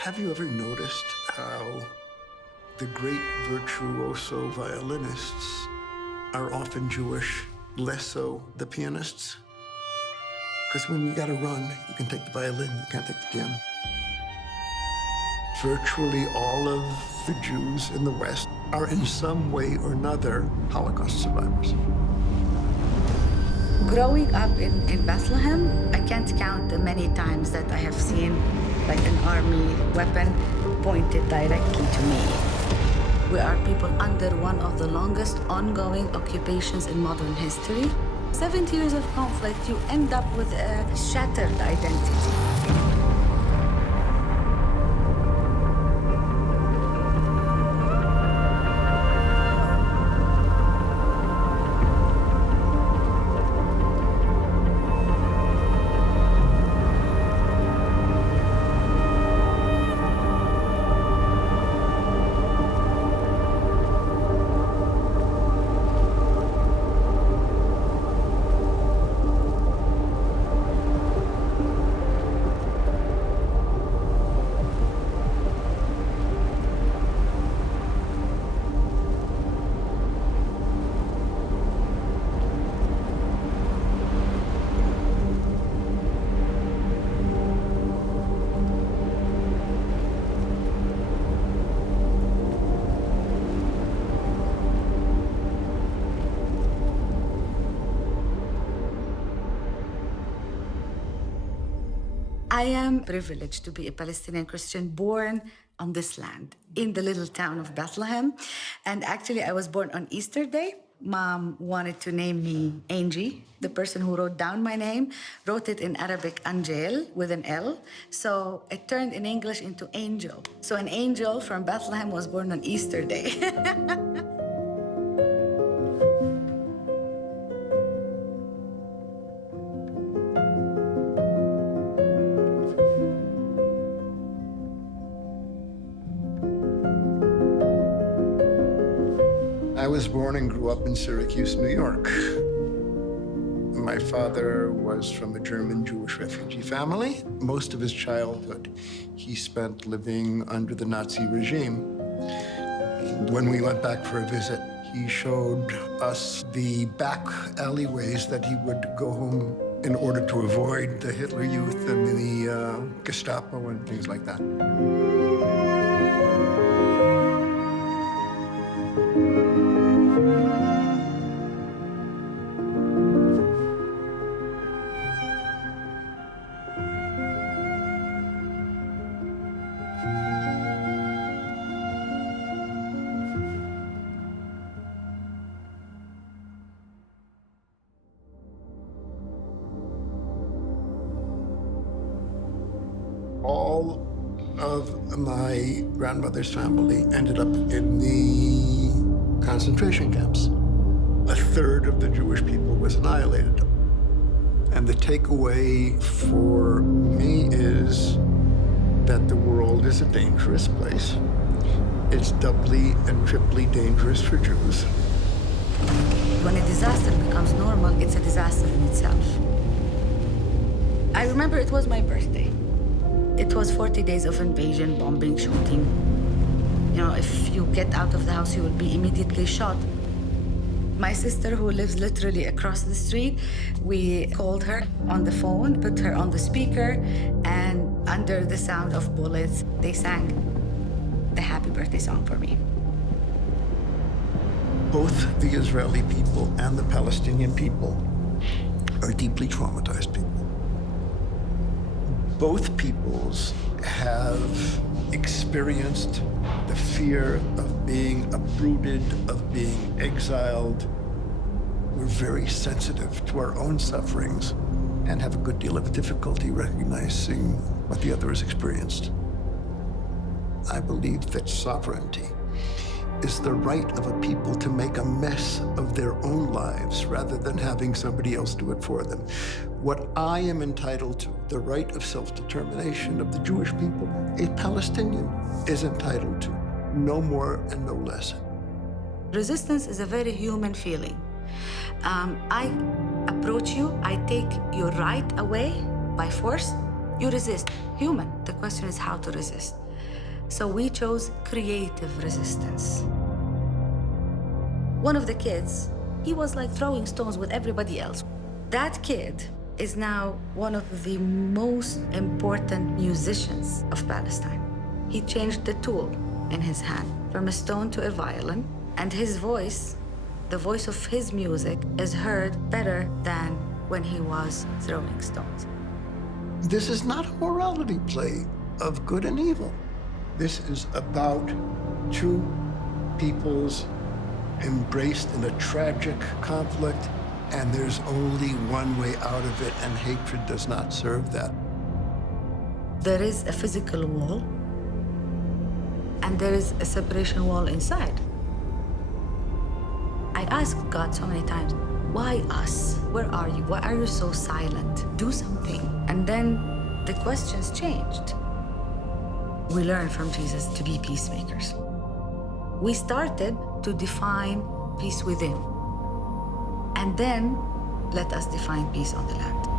Have you ever noticed how the great virtuoso violinists are often Jewish, less so the pianists? Because when you gotta run, you can take the violin, you can't take the piano. Virtually all of the Jews in the West are in some way or another Holocaust survivors. Growing up in Bethlehem, I can't count the many times that I have seen like an army weapon pointed directly to me. We are people under one of the longest ongoing occupations in modern history. 70 years of conflict, you end up with a shattered identity. I am privileged to be a Palestinian Christian born on this land, in the little town of Bethlehem. And actually, I was born on Easter Day. Mom wanted to name me Angie. The person who wrote down my name wrote it in Arabic, Angel, with an L. So it turned in English into Angel. So an angel from Bethlehem was born on Easter Day. I was born and grew up in Syracuse, New York. My father was from a German Jewish refugee family. Most of his childhood he spent living under the Nazi regime. When we went back for a visit, he showed us the back alleyways that he would go home in order to avoid the Hitler Youth and the Gestapo and things like that. All of my grandmother's family ended up in the concentration camps. A third of the Jewish people was annihilated. And the takeaway for me is that the world is a dangerous place. It's doubly and triply dangerous for Jews. When a disaster becomes normal, it's a disaster in itself. I remember it was my birthday. It was 40 days of invasion, bombing, shooting. You know, if you get out of the house, you will be immediately shot. My sister, who lives literally across the street, we called her on the phone, put her on the speaker, and under the sound of bullets, they sang the happy birthday song for me. Both the Israeli people and the Palestinian people are deeply traumatized people. Both peoples have experienced the fear of being uprooted, of being exiled. We're very sensitive to our own sufferings and have a good deal of difficulty recognizing what the other has experienced. I believe that sovereignty is the right of a people to make a mess of their own lives rather than having somebody else do it for them. What I am entitled to, the right of self-determination of the Jewish people, a Palestinian is entitled to, no more and no less. Resistance is a very human feeling. I approach you, I take your right away by force, you resist. Human. The question is how to resist. So we chose creative resistance. One of the kids, he was like throwing stones with everybody else. That kid is now one of the most important musicians of Palestine. He changed the tool in his hand from a stone to a violin, and his voice, the voice of his music, is heard better than when he was throwing stones. This is not a morality play of good and evil. This is about two peoples embraced in a tragic conflict, and there's only one way out of it, and hatred does not serve that. There is a physical wall, and there is a separation wall inside. I asked God so many times, why us? Where are you? Why are you so silent? Do something. And then the questions changed. We learned from Jesus to be peacemakers. We started to define peace within. And then let us define peace on the land.